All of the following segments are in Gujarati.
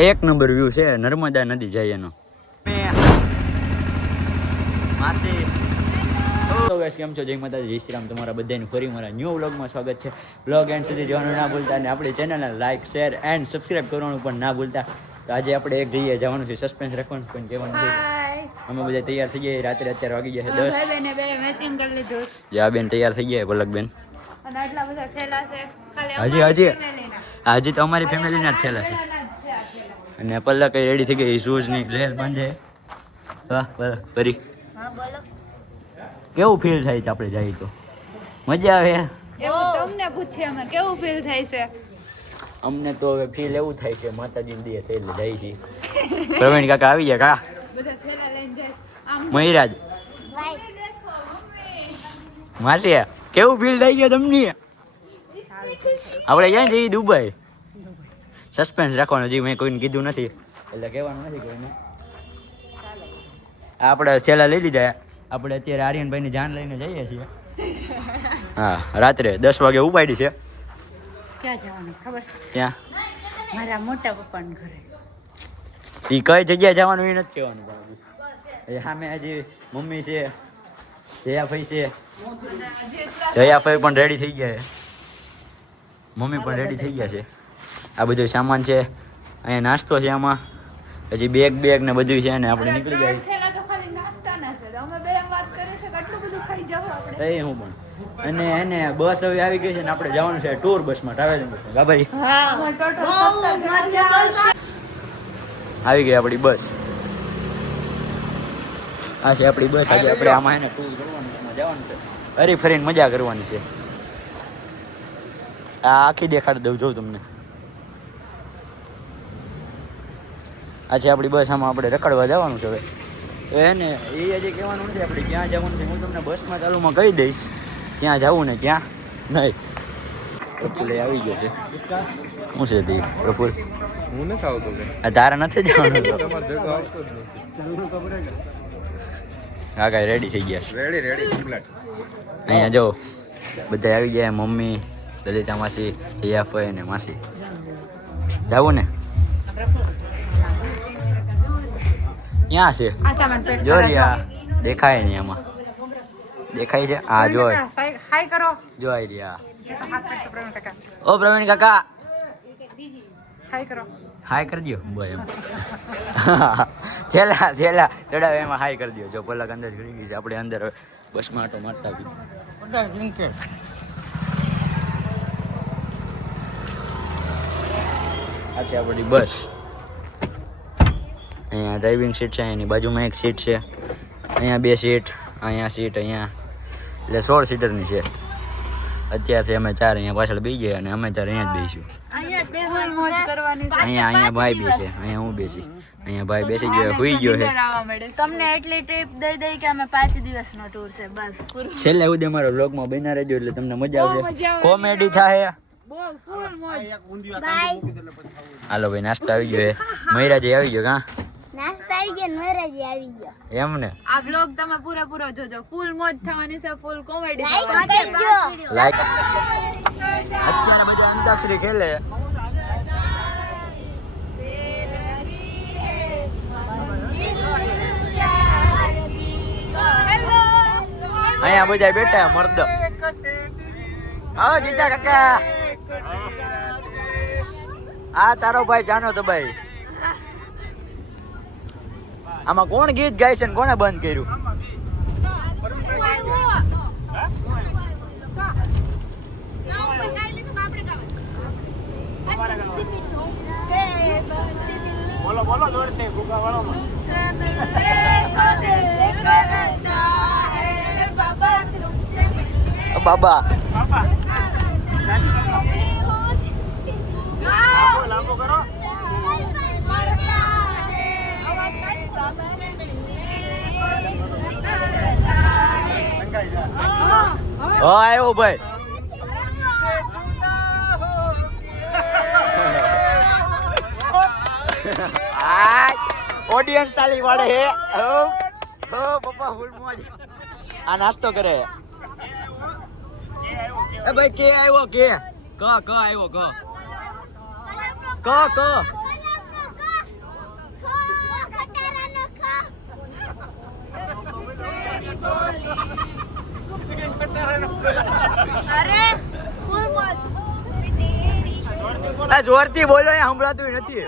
અહીંયા એક નંબર વ્યૂ છે, નર્મદા નદી જાય એનો. માસી તો ગાઈસ કેમ છો? જય માતાજી, જય શ્રી રામ. તમારા બધાનું ફરી મારા ન્યૂ વ્લોગમાં સ્વાગત છે. વ્લોગ એન્ડ સુધી જોવાનું ના ભૂલતા અને આપણી ચેનલને લાઈક, શેર એન્ડ સબસ્ક્રાઈબ કરવાનું પણ ના ભૂલતા. તો આજે આપણે એક જઈએ જવાનું છે, સસ્પેન્સ રાખવાનું પણ કહેવાનું નથી. અમે બધા તૈયાર થઈ ગયા. રાત્રે અત્યારે વાગી ગયા છે 10. યા બેન તૈયાર થઈ ગયા, પલક બેન. હજી તો અમારી ફેમિલીના જ થયેલા છે. અને પલક રેડી થઈ ગઈ, શૂઝ ની ડ્રેસ બાંધે. વાહ ફરી કેવું ફીલ થાય છે આપણે જઈએ તો? મજા આવે? તમને પૂછીએ અમે કેવું ફીલ થાય છે? અમને તો હવે ફીલ એવું થાય છે માતાજીની દે થઈ એટલે જાય છે. પ્રવીણ કાકા આવી ગયા કા? બધા થેલા લઈને જાય. મહિરાજ માસી કેવું ફીલ થાય છે તમને? આપણે ક્યાં જઈએ? દુબઈ. સસ્પેન્સ રાખવાનું, હજી મેં કોઈને કીધું નથી એટલે કહેવાનું નથી કોઈને. આપણે થેલા લઈ લીધા. આપણે અત્યારે આર્યનભાઈની જાન લઈને જઈએ છીએ. હા, રાત્રે 10 વાગે ઉપાડી છે. ક્યાં જવાનું ખબર છે? ત્યાં મારા મોટા પપ્પાના ઘરે. એ કઈ જગ્યાએ જવાનું એ નથી કહેવાનું. સામે હજી મમ્મી છે, જયાભાઈ છે. જયાભાઈ પણ રેડી થઈ ગયા છે, મમ્મી પણ રેડી થઈ ગયા છે. આ બધું સામાન છે, અહીંયા નાસ્તો છે, આમાં હજી બેગ ને બધું છે. ને આપણે નીકળી જાય થેલા તો ખાલી નાસ્તાના છે. અમે બે વાત કરી છે કે આટલું બધું ખાઈ જાવ આપણે. એ હું પણ અને એને બસ હવે આવી ગઈ છે ને આપણે જવાનું છે ટૂર બસમાં, ટ્રાવેલિંગ બસમાં. ગાભાઈ હા, બહુ મજા આવશે. આવી ગઈ આપણી બસ. આ છે આપણી બસ. આજે આપણે આમાં એને ટૂર કરવાનું છે, એમાં જવાનું છે, હરી ફરીને મજા કરવાની છે. આ આખી દેખાડી દઉં જો તમને. આ છે આપણી બસ. આમાં આપણે રખડવા જવાનું છે. હવે એને એ હજી કહેવાનું નથી આપણે ક્યાં જવાનું છે. હું તમને બસમાં ચાલુમાં કહી દઈશ ક્યાં જવું ને ક્યાં નહીં. પ્રફુલ આવી ગયો છે. શું છે તે પ્રફુલ? હું નથી આવતો કે આ તારા નથી જવાનું? હા કાંઈ રેડી થઈ ગયા છે. Ready complete. અહીંયા જો બધા આવી ગયા. મમ્મી, લલિતા માસી, જયાફઈ અને માસી. જવું ને? ક્યાં છે? જો રહ્યા દેખાય નહીં આમાં. દેખાય છે? હા જો હાય કરો. જો આવી રહ્યા. ઓ પ્રવીણ કાકા હાય કરો. હાય કરી દો. બોય એમ થેલા ચડાવે એમાં હાય કરી દો. જો પલક અંદર ઘડી ગઈ છે. આપણે અંદર બસમાં આટો મારતા બી. આ છે આપણી બસ. અહીંયા ડ્રાઇવિંગ સીટ છે, એની બાજુમાં એક સીટ છે, અહીંયા 2 સીટ, અહીંયા સીટ, અહીંયા એટલે 16 સીટરની છે. અત્યારથી અમે 4 અહીંયા પાછળ બેસી ગયા અને અમે 4 અહીંયા જ બેસીશું. અહીંયા ભાઈ બેસે, અહીંયા હું બેસી, અહીંયા ભાઈ બેસી ગયો, સુઈ ગયો છે. તમને એટલી ટીપ દઈ દઈ કે અમે 5 દિવસનો ટૂર છે બસ પૂરું. છેલ્લે સુધી અમારા વ્લોગમાં બન્યા રહેજો એટલે તમને મજા આવશે, કોમેડી થાય. હાલો ભાઈ, નાસ્તો આવી ગયો. મહિરાજી આવી ગયો કા? નાસ્તા આવી ગયા, મહારાજી આવી ગયા. એમ ને? આ વ્લોગ તમે પૂરેપૂરો જોજો. ફૂલ મોજ થવાની છે, ફૂલ કોમેડી લાઈક થવાની કરજો. લાઈક. અત્યારે બધા અંતાક્ષરી ખેલે. અહીંયા બધા બેઠા મર્દ. હા જીજા કાકા. આ ચારો ભાઈ જાનો તો ભાઈ. આમાં કોણ ગીત ગાય છે ને કોણે બંધ કર્યું? બોલો જોરથી ભૂકા વાળો. બાબા લાંબો કરો. આવ્યો ભાઈ. ઓડિયન્સ તાલી વાળે હે. પપ્પા ફૂલ મોજ. આ નાસ્તો કરે. એ ભાઈ કે આવ્યો કે ક આવ્યો ક અરે ફૂલ મોજ. જોરથી બોલો એ સંભળાતું નથી.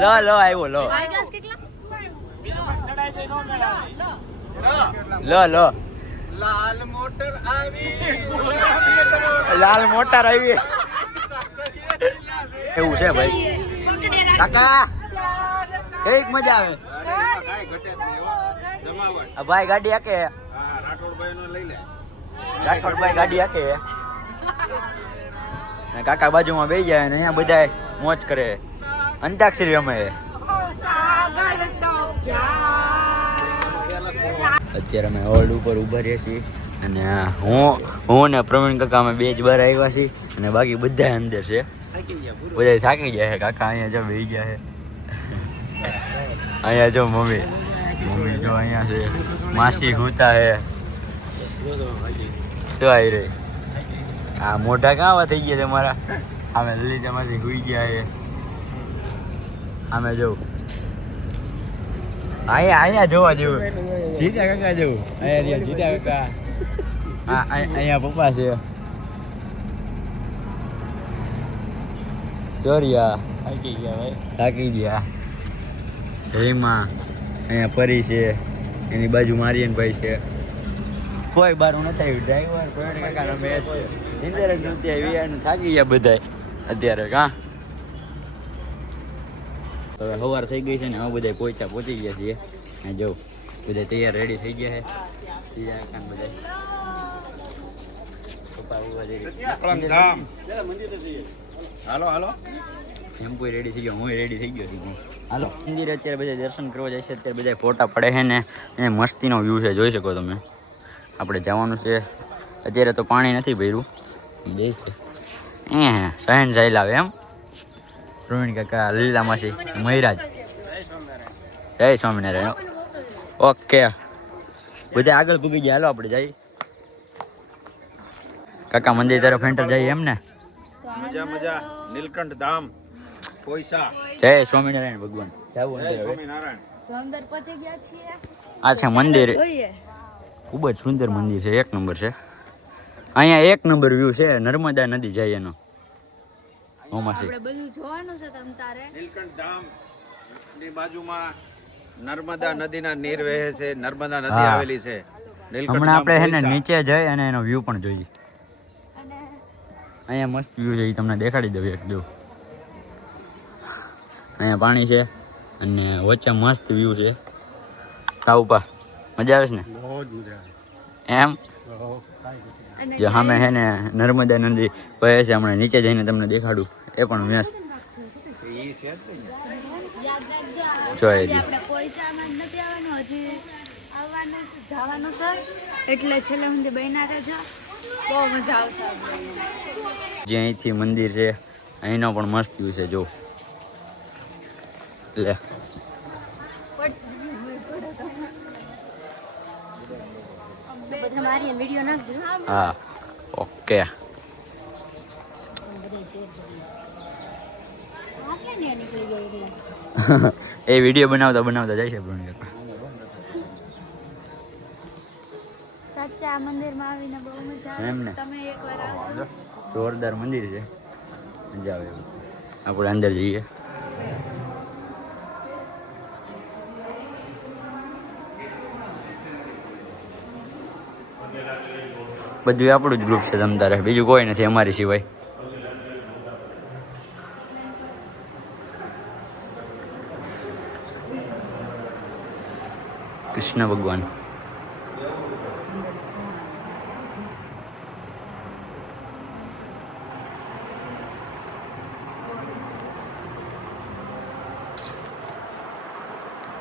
લો આવ્યો લો વાયગાસ કેટલા? લો લાલ મોટર આવી લાલ મોટર આવી એવું છે ભાઈ. કાકા કઈક મજા આવે. આ ભાઈ ગાડી હાકે. રાઠોડભાઈ ગાડી હાકે. ને કાકા બાજુમાં બેસી જાય ને અહીંયા બધા મોજ કરે, અંતાક્ષરી રમે. અત્યારે અમે હોલ્ડ ઉપર ઊભા રહીએ છીએ અને હું ને પ્રવીણ કાકા અમે બે જ બહાર આવ્યા છીએ અને બાકી બધા અંદર છે. બધા થાકી ગયા છે. કાકા અહીંયા જો બેસી ગયા છે. અહીંયા જો મમ્મી જો અહીંયા છે. માસી હુતા છે. શું આવી રહી? આ મોઢા કાવા થઈ ગયા છે મારા. અમે લલિતા માસી હુઈ ગયા છે. અમે જો અહીંયા જોવા જેવું. જીત્યા કાકા જેવું. અહીંયા જીત્યા કાકા. અહીંયા પપ્પા છે. ચોરિયા થાકી ગયા. જયમાં અહીંયા પરી છે. એની બાજુ મારિયનભાઈ છે. કોઈ બારું નથી આવ્યું. ડ્રાઈવર પ્રવીણ કાકાનો મેચ છે. ઇન્દર જ નથી આવી અને થાકી ગયા બધા અત્યારે. કાં હવે સવાર થઈ ગઈ છે ને હવે બધા પહોંચી ગયા છીએ. અને જો બધા તૈયાર રેડી થઈ ગયા છે. બધા હાલો ટેમ્પો રેડી થઈ ગયો. હું રેડી થઈ ગયો છું. હાલો મંદિર અત્યારે બધા દર્શન કરવા જાય છે. અત્યારે બધા ફોટા પડે છે ને એ મસ્તીનો વ્યૂ છે. જોઈ શકો તમે. આપણે જવાનું છે. અત્યારે તો પાણી નથી ભર્યું. બે છે સહેન સાહેલ આવે એમ. પ્રવીણ કાકા, લીલા માસી, મહિરાજ. જય સ્વામિનારાયણ. ઓકે બધા આગળ પૂગી ગયા. હાલો આપણે જઈએ. કાકા મંદિર તરફ એન્ટર જઈએ એમ ને. મજા નીલકંઠ ધામ પોઈસા. જય સ્વામિનારાયણ ભગવાન. જાવું અંદર હવે. સ્વામિનારાયણ. અંદર પહોંચી ગયા છીએ. આ છે મંદિર. જોઈએ. ખૂબ જ સુંદર મંદિર છે. એક નંબર છે. અહીંયા એક નંબર વ્યૂ છે. નર્મદા નદી જાય એનો. ઓમાસી આપણે બધું જોવાનું છે તમ તારે. નીલકંઠ ધામ ની બાજુમાં નર્મદા નદીના નીર વહે છે. નર્મદા નદી હા. આવેલી છે. નીલકંઠ હમણાં આપણે છે ને ધામ નીચે જઈ અને એનો વ્યૂ પણ જોઈએ. અને અહીંયા મસ્ત વ્યૂ છે. એ તમને દેખાડી દઉં એક જો. અહીંયા પાણી છે અને વચ્ચે મસ્ત વ્યૂ છે. તાઉપા મજા આવે છે ને એમ. જે સામે છે ને નર્મદા નદી વહે છે. હમણાં નીચે જઈને તમને દેખાડું. એ પણ મસ્ત ઈ છે જ નહીં. યાદ રાખજો જોઈએ હજી આપણે પોઈચામાં જ નથી આવવાનું. હજી આવવાનું છે, જવાનું છે. એટલે છેલ્લે સુધી બન્યા રહેજો. બહુ મજા આવશે. જે અહીંથી મંદિર છે અહીંનો પણ મસ્ત વ્યૂ છે. જો લે બધા મારી વિડીયો નાખજો. હા ઓકે. નીકળી ગઈ એટલે એ વિડીયો બનાવતા જાય છે પ્રવીણ કાકા. સાચા મંદિરમાં આવીને બહુ મજા એમ ને. આવે. તમે એકવાર આવજો. જોરદાર મંદિર છે. મજા આવે એવું. આપણે અંદર જઈએ. બધું આપણું જ ગ્રુપ છે તમ તારે. બીજું કોઈ નથી અમારી સિવાય. કૃષ્ણ ભગવાન.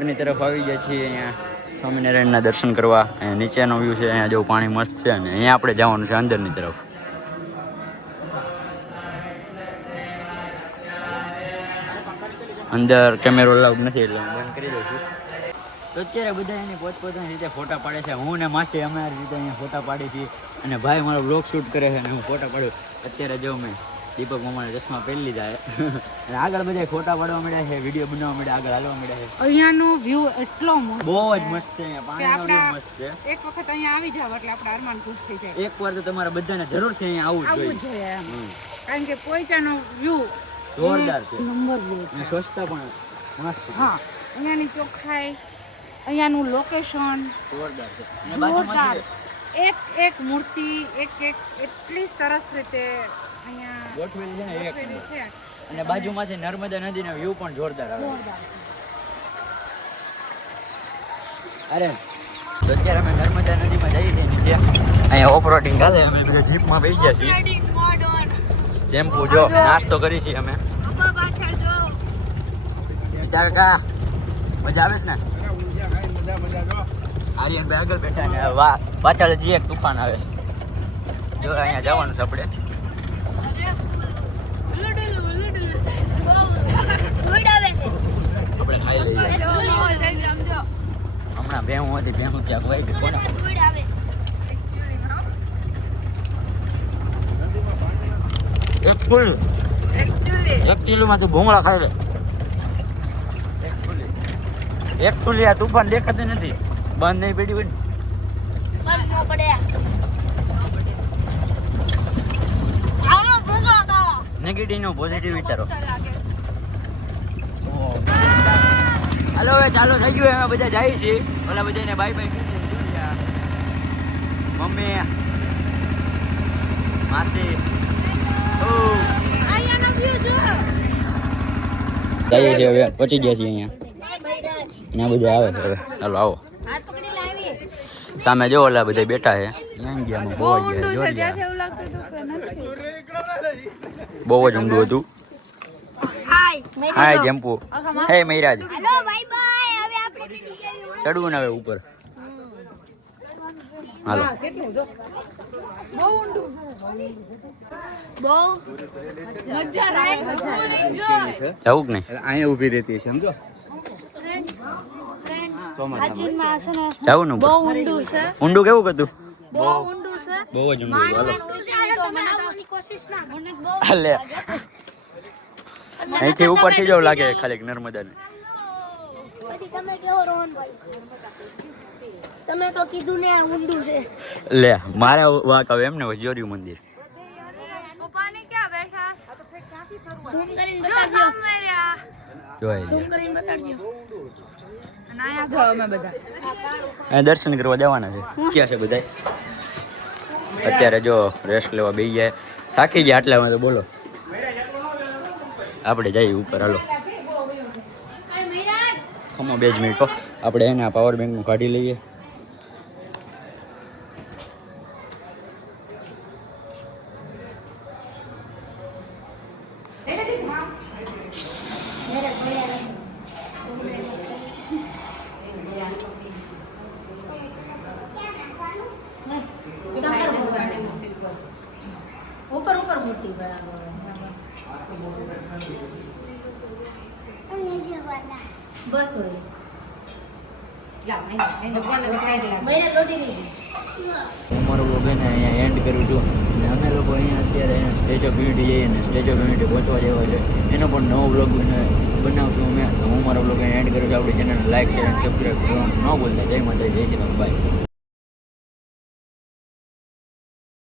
ની તરફ આવી ગયા છીએ. અહીંયા સ્વામિનારાયણના દર્શન કરવા. અહીંયા નીચેનો વ્યૂ છે. અહીંયા જો પાણી મસ્ત છે અને અહીંયા આપણે જવાનું છે અંદરની તરફ. અંદર કેમેરો અલાઉડ નથી એટલે હું બંધ કરી દઉં છું. તો અત્યારે બધા એની પોતપોતાની રીતે ફોટા પાડે છે. હું ને માસી અમારી રીતે અહીંયા ફોટા પાડી છીએ અને ભાઈ મારો બ્લોગ શૂટ કરે છે અને હું ફોટા પાડું. અત્યારે જો મેં દીપક મામાને ચશ્મા પહેરી લીધા છે અને આગળ બધા ફોટા પાડવા મળ્યા છે, વિડીયો બનાવવા મળ્યા, આગળ હાલવા મળ્યા છે. અહીંયાનો વ્યૂ એટલો મસ્ત બહુ જ મસ્ત છે અહીંયા, પાણીનો વ્યૂ મસ્ત છે. એક વખત અહીંયા આવી જાવ એટલે આપણા અરમાન ખુશ થઈ જાય. એકવાર તો તમારા બધાને જરૂરથી અહીંયા આવવું જ આવવું જ જોઈએ. જોઈએ એમ. કારણ કે પોઈચાનો વ્યૂ જોરદાર છે. નંબર વ્યૂ છે. અને સ્વચ્છતા પણ મસ્ત છે. હા, અહીંયાની ચોખ્ખાઈ, અહીંયાનું લોકેશન જોરદાર છે. અને જોરદાર. બાજુમાંથી એક મૂર્તિ એક એટલી સરસ રીતે અહીંયા ગોઠવેલી છે ને એક ગોઠવેલી છે. અને બાજુમાંથી નર્મદા નદીનો વ્યૂ પણ જોરદાર આવે. જોરદાર. અરે તો અત્યારે અમે નર્મદા નદીમાં જઈએ છીએ નીચે. અહીંયા ઓફરોડિંગ ચાલે, અમે બધા જીપમાં બેસી ગયા છીએ. જેમ્પુ જો નાસ્તો કરી છીએ અમે. કાકા મજા આવે છે ને? આર્યનભાઈ આગળ બેઠા ને પાછળ હજી એક તુફાન આવે છે. જો અહીંયા જવાનું છે આપણે. આપણે ખાઈ લઈએ. હમણાં ભેહું હતી, ભેહું ક્યાંક વહી ગઈ. કોને એક ફૂલ એક કિલોમાં તું ભૂંગળા ખાઈ લે. એક ફૂલી આ તુફાન દેખાતી નથી, બંધ નહીં પડી હોય ને. નેગેટિવ નો પોઝિટિવ વિચારો. હાલો હવે ચાલો થઈ ગયું, અમે બધા જઈએ છીએ. ઓલા બધાને બાય બાય. મમ્મી, માસી, જઈએ છીએ હવે, પહોંચી ગયા છીએ અહીંયા. બધા આવે છે હવે. ચાલો આવો. સામે જો ઓલા બધા બેઠા છે. બહુ જ ઊંડું હતું. હાય જમ્પુ. હે મૈરાજ. Hello bye bye. હવે આપણે નીકળી ગયા. ચડવું ને હવે ઉપર. હાલો. જવું કે નહીં? અહીંયા ઊભી રહેતી છે સમજો. જવું ને બહુ ઉપર? ઊંડું છે. ઊંડું કેવું હતું? બહુ ઊંડું છે. બહુ જ ઊંડું હતું. હાલો. કોશિશ ના. હાલે. અહીંથી ઉપરથી જવું લાગે ખાલી નર્મદાને. પછી તમે કેવો રોહનભાઈ? તમે તો કીધું ને ઊંડું છે. લે મારે વાક આવે એમને જોર્યું મંદિર. ઝૂમ કરીને બતાડજો. જોઈ ઝૂમ કરીને બતાડજો. અહીંયા દર્શન કરવા જવાના છે. ક્યાં છે બધા? અત્યારે જો રેસ્ટ લેવા બેસી જાય. થાકી ગયા આટલામાં તો બોલો. આપણે જઈએ ઉપર. હાલો ખમો 2 મિનિટ. આપણે એના પાવર બેંકનું કાઢી લઈએ. ઉપર ઉપર મૂર્તિ બરાબર. અને જવાના. બસ હોય. હું મારો વ્લોગ એને અહીંયા એન્ડ કરું છું. અને અમે લોકો અહીંયા અત્યારે સ્ટેચ્યુ ઓફ યુનિટી જઈએ અને સ્ટેચ્યુ ઓફ યુનિટી પહોંચવા જેવો છે. એનો પણ નવો વ્લોગ બનાવશું અમે. તો હું મારો વ્લોગ એન્ડ કરું છું. આપણી ચેનલને લાઈક શેર અને સબસ્ક્રાઈબ કરવાનું ન ભૂલતા. જય માતા, જય શ્રી રામ, બાય.